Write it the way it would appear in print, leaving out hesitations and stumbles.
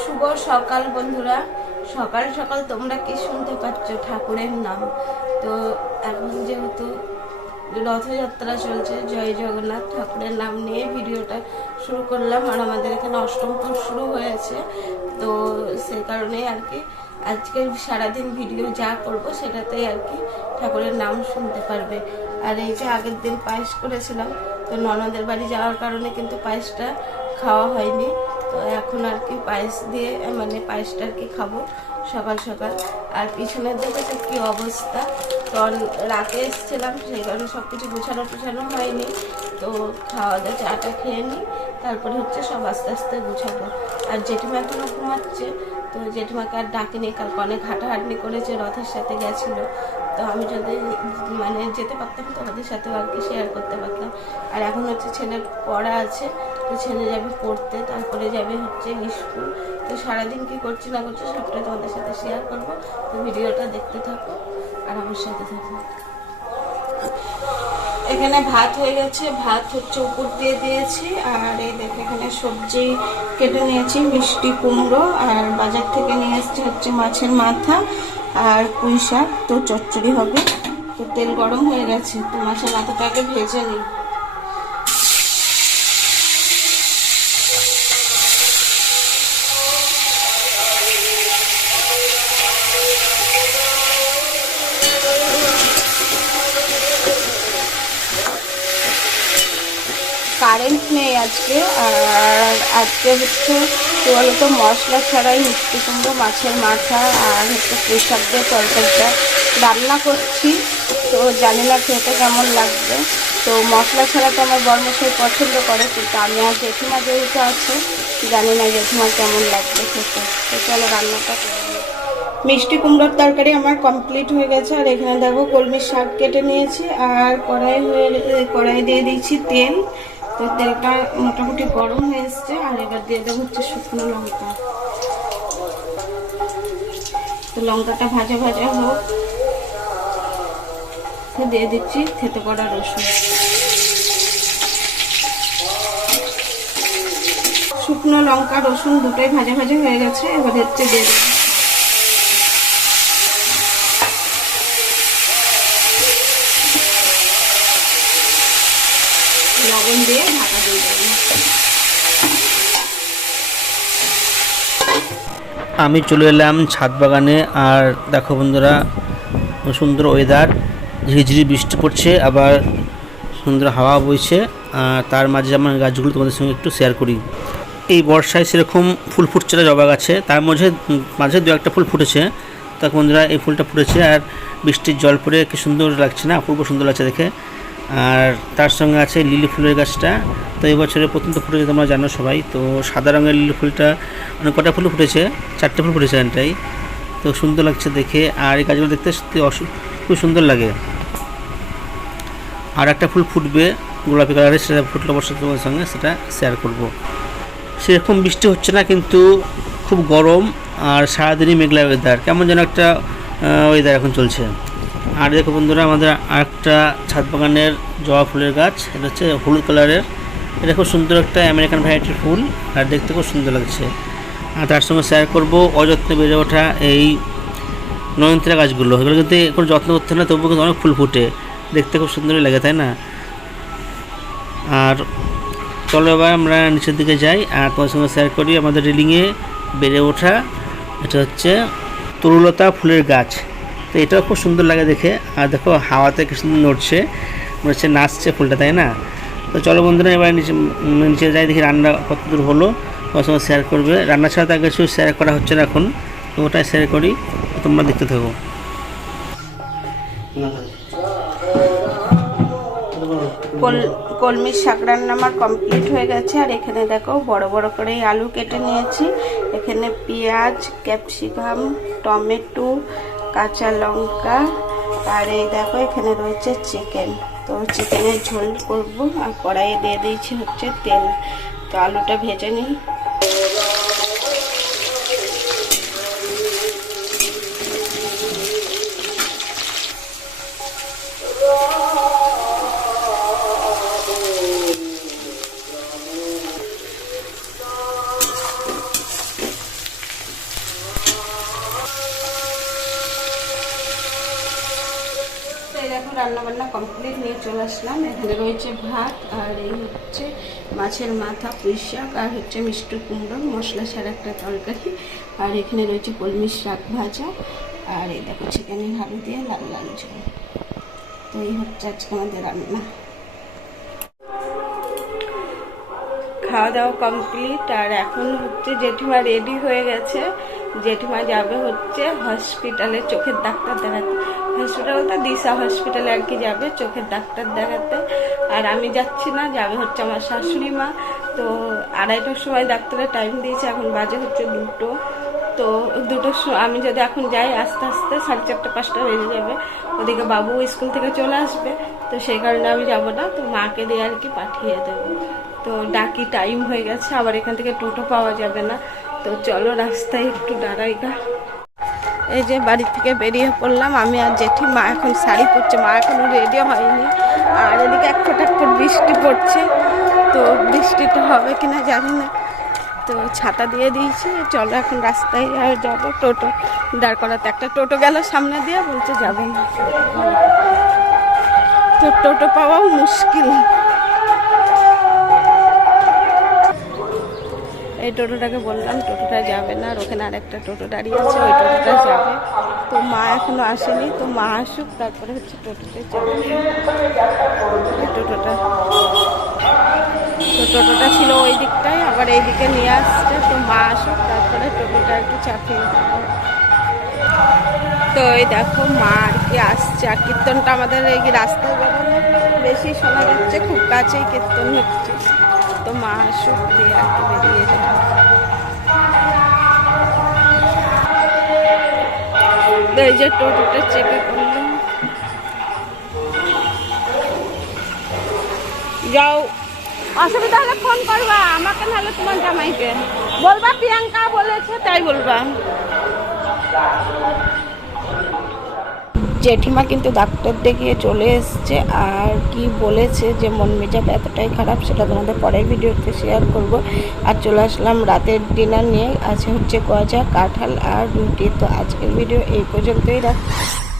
শুভ সকাল বন্ধুরা। সকাল সকাল তোমরা কি শুনতে পাচ্ছ? ঠাকুরের নাম। তো এখন যেহেতু রথযাত্রা চলছে, জয় জগন্নাথ, ঠাকুরের নাম নিয়ে ভিডিওটা শুরু করলাম। আর আমাদের এখানে অষ্টম প্রহর শুরু হয়েছে, তো সে কারণে আর কি আজকের সারাদিন ভিডিও যা করব সেটাতেই আর কি ঠাকুরের নাম শুনতে পারবে। আর এই যে আগের দিন পায়েস করেছিলাম, তো ননদের বাড়ি যাওয়ার কারণে কিন্তু পায়েসটা খাওয়া হয়নি। তো এখন আর কি পায়েস দিয়ে মানে পায়েসটা আর কি খাবো সকাল সকাল। আর পিছনের দিকে কি অবস্থা, তো রাতে এসেছিলাম সেই কারণে সব কিছু গুছানো হয়নি। তো খাওয়া দাওয়া চাটা খেয়ে নিই, তারপরে হচ্ছে সব আস্তে আস্তে গুছাবো। আর জেঠিমা এখনো ঘুমাচ্ছে, তো জেঠিমাকে আর ডাকিনি, কালকে অনেক হাঁটাহাঁটি করেছে, রথের সাথে গেছিলো। তো আমি যদি মানে যেতে পারতাম তো ওদের সাথেও আর কি শেয়ার করতে পারতাম। আর এখন হচ্ছে ছেলের পড়া আছে, তো ছেলে যাবে পড়তে, তারপরে যাবে হচ্ছে স্কুল। তো সারাদিন কি করছি না করছি সবটা তোমাদের সাথে শেয়ার করবো। তো ভিডিওটা দেখতে থাকো আর আমার সাথে থাকো। এখানে ভাত হয়ে গেছে, ভাত হচ্ছে উপর দিয়ে দিয়েছি। আর এই দেখো এখানে সবজি কেটে নিয়েছি, মিষ্টি কুমড়ো, আর বাজার থেকে নিয়ে এসছি হচ্ছে মাছের মাথা আর পুঁই শাক। তো চচ্চড়ি হবে। তো তেল গরম হয়ে গেছে, তো মাছের মাথাটাকে ভেজে নিই। কারেন্ট নেই আজকে। আর আজকে হচ্ছে কী বলতো, মশলা ছাড়াই মিষ্টি কুমড়ো, মাছের মাথা আর হচ্ছে পুঁই শাক দিয়ে তরকারিটা রান্না করছি। তো জানি না খেতে কেমন লাগবে। তো মশলা ছাড়া তো আমার বরমশাই পছন্দ করে, কিন্তু আমি আর জেঠিমা যেহেতু আছে, জানি না জেঠিমা কেমন লাগবে খেতে। তো চলো রান্নাটা করে নিই। মিষ্টি কুমড়োর তরকারি আমার কমপ্লিট হয়ে গেছে। আর এখানে দেখো কলমি শাক কেটে নিয়েছি, আর কড়াই দিয়ে দিয়েছি তেল। তো তেলটা মোটামুটি গরম হয়ে এসছে। আর এবার দিয়ে দেবো হচ্ছে শুকনো লঙ্কা। তো লঙ্কাটা ভাজা ভাজা হোক, তো দিয়ে দিচ্ছি থেতো করা রসুন। শুকনো লঙ্কা রসুন দুটোই ভাজা ভাজা হয়ে গেছে। এবার হচ্ছে দিয়ে দেবো লবণ, দিয়ে ঢাকা দিয়ে দেবো। আমি চলে এলাম ছাদ বাগানে। আর দেখো বন্ধুরা, সুন্দর ওয়েদার, ঝিরিঝিরি বৃষ্টি পড়ছে, আবার সুন্দর হাওয়া বইছে। আর তার মাঝে আমার গাছগুলো তোমাদের সঙ্গে একটু শেয়ার করি। এই বর্ষায় সেরকম ফুল ফুটছে না জবা গাছে, তার মাঝে দু একটা ফুল ফুটেছে। তো বন্ধুরা এই ফুলটা ফুটেছে, আর বৃষ্টির জল পড়ে কি সুন্দর লাগছে না, অপূর্ব সুন্দর লাগছে দেখে। আর তার সঙ্গে আছে লিলি ফুলের গাছটা। তো এই বছরে প্রথম তো ফুটেছে, তোমরা জানো সবাই। তো সাদা রঙের লিলি ফুলটা অনেক কটা ফুল ফুটেছে, 4টে ফুল ফুটেছে এখানটাই। তো সুন্দর লাগছে দেখে। আর এই গাছগুলো দেখতে সত্যি খুব সুন্দর লাগে। আর একটা ফুল ফুটবে গোলাপি কালারের, সেটা ফুটলো বছর তোমাদের সঙ্গে সেটা শেয়ার করব। সেরকম বৃষ্টি হচ্ছে না, কিন্তু খুব গরম। আর সারাদিনই মেঘলা ওয়েদার, কেমন যেন একটা ওয়েদার এখন চলছে। আর দেখো বন্ধুরা, আমাদের আরেকটা ছাদ বাগানের জবা ফুলের গাছ, এটা হচ্ছে হলুদ কালারের। এটা খুব সুন্দর একটা আমেরিকান ভ্যারাইটির ফুল, আর দেখতে খুব সুন্দর লাগছে। আর তার সঙ্গে শেয়ার করব অযত্নে বেড়ে ওঠা এই নয়নতারা গাছগুলো। এগুলো কিন্তু কোনো যত্ন করতে না, তবুও কিন্তু অনেক ফুল ফুটে, দেখতে খুব সুন্দরই লাগে, তাই না? আর চলো এবার আমরা নিচের দিকে যাই, আর তোমার সঙ্গে শেয়ার করি আমাদের রেলিংয়ে বেড়ে ওঠা এটা হচ্ছে তরুলতা ফুলের গাছ। তো এটাও খুব সুন্দর লাগে দেখে। আর দেখো হাওয়াতে কি সুন্দর নড়ছে, মনে হচ্ছে নাচছে ফুলটা, তাই না? তো চলো বন্ধুরা এবার নিচে যাই, দেখি রান্না কত দূর হলো, তোমার সঙ্গে শেয়ার করবে। রান্না ছাড়া তার কিছু শেয়ার করা হচ্ছে না এখন, তো ওটাই শেয়ার করি, তোমরা দেখতে থাকো। কলমির শাক রান্না আমার কমপ্লিট হয়ে গেছে। আর এখানে দেখো বড় বড় করে আলু কেটে নিয়েছি। এখানে পেঁয়াজ, ক্যাপসিকাম, টমেটো, কাঁচা লঙ্কা, আর এই দেখো এখানে রয়েছে চিকেন। তো চিকেনের ঝোল করব। আর কড়াইয়ে দিয়ে দিয়েছি হচ্ছে তেল। তো আলুটা ভেজে নিই। রান্নাবান্না কমপ্লিট নিয়ে চলে আসলাম। এখানে রয়েছে ভাত, আর এই হচ্ছে মাছের মাথা, পুঁই শাক, আর হচ্ছে মিষ্টি কুমড়ো মশলা ছাড়া একটা তরকারি, আর এখানে রয়েছে কলমি শাক ভাজা, আর এই দেখো চিকেনের হাড়ি দিয়ে লাল লাল ঝোল। তো এই হচ্ছে আজকে আমাদের রান্না। খাওয়া দাওয়া কমপ্লিট, আর এখন হচ্ছে জেঠিমা রেডি হয়ে গেছে। জেঠিমা যাবে হচ্ছে হসপিটালে চোখের ডাক্তার দেখাতে। হসপিটাল বলতে দিশা হসপিটালে আর কি যাবে চোখের ডাক্তার দেখাতে। আর আমি যাচ্ছি না, যাবে হচ্ছে আমার শাশুড়ি মা। তো 2:30টার সময় ডাক্তারের টাইম দিয়েছে, এখন বাজে হচ্ছে 2টো। তো 2টোর সময় আমি যদি এখন যাই আস্তে আস্তে 4:30 5টা বেজে যাবে। ওদিকে বাবু স্কুল থেকে চলে আসবে, তো সেই কারণে আমি যাব না। তো মাকে দিয়ে আর কি পাঠিয়ে দেবো। তো ডাকি টাইম হয়ে গেছে, আবার এখান থেকে টোটো পাওয়া যাবে না। তো চলো রাস্তায় একটু দাঁড়াইগা। এই যে বাড়ি থেকে বেরিয়ে পড়লাম আমি আর জেঠি। মা এখন শাড়ি পরছে, মা এখনো রেডিও হয়নি। আর এদিকে এক ফোঁটা বৃষ্টি পড়ছে, তো বৃষ্টিটা হবে কিনা জানি না। তো ছাতা দিয়ে দিয়েছি, চলো এখন রাস্তায় আর যাবো। টোটো দাঁড় করাতে একটা টোটো গেল সামনে দিয়ে, বলছে যাবে না। তো টোটো পাওয়াও মুশকিল। এই টোটোটাকে বললাম টোটোটা যাবে না, আর ওখানে আরেকটা টোটো দাঁড়িয়ে আছে, ওই টোটোটা যাবে। তো মা এখনো আসেনি, তো মা আসুক তারপরে হচ্ছে টোটোতে যাবে। এই টোটোটা ছিল ওই দিকটায়, আবার এই দিকে নিয়ে আসছে। তো মা আসুক তারপরে টোটোটা একটু চাপিয়ে দেবো। তো এই দেখো মা আর কি আসছে। আর কীর্তনটা আমাদের এই রাস্তায় বেরোনো বেশি শোনা যাচ্ছে, খুব কাছেই কীর্তন হচ্ছে। তো মা আসুক দিয়ে আর কি বেরিয়ে যাবে। এই যে টোটোটা চেপে করলাম, যাও। অসুবিধা হলে ফোন করবা আমাকে, নাহলে তোমার জামাইকে বলবা প্রিয়াঙ্কা বলেছে তাই বলবা। জেঠিমা কিন্তু ডাক্তার দেখিয়ে চলে এসছে, আর কি বলেছে যে মন মেজাজ এতটাই খারাপ সেটা তোমাদের পরের ভিডিওতে শেয়ার করব। আর চলে আসলাম রাতের ডিনার নিয়ে। আছে হচ্ছে গজা, কাঁঠাল আর রুটি। তো আজকের ভিডিও এই পর্যন্তই রাখছি।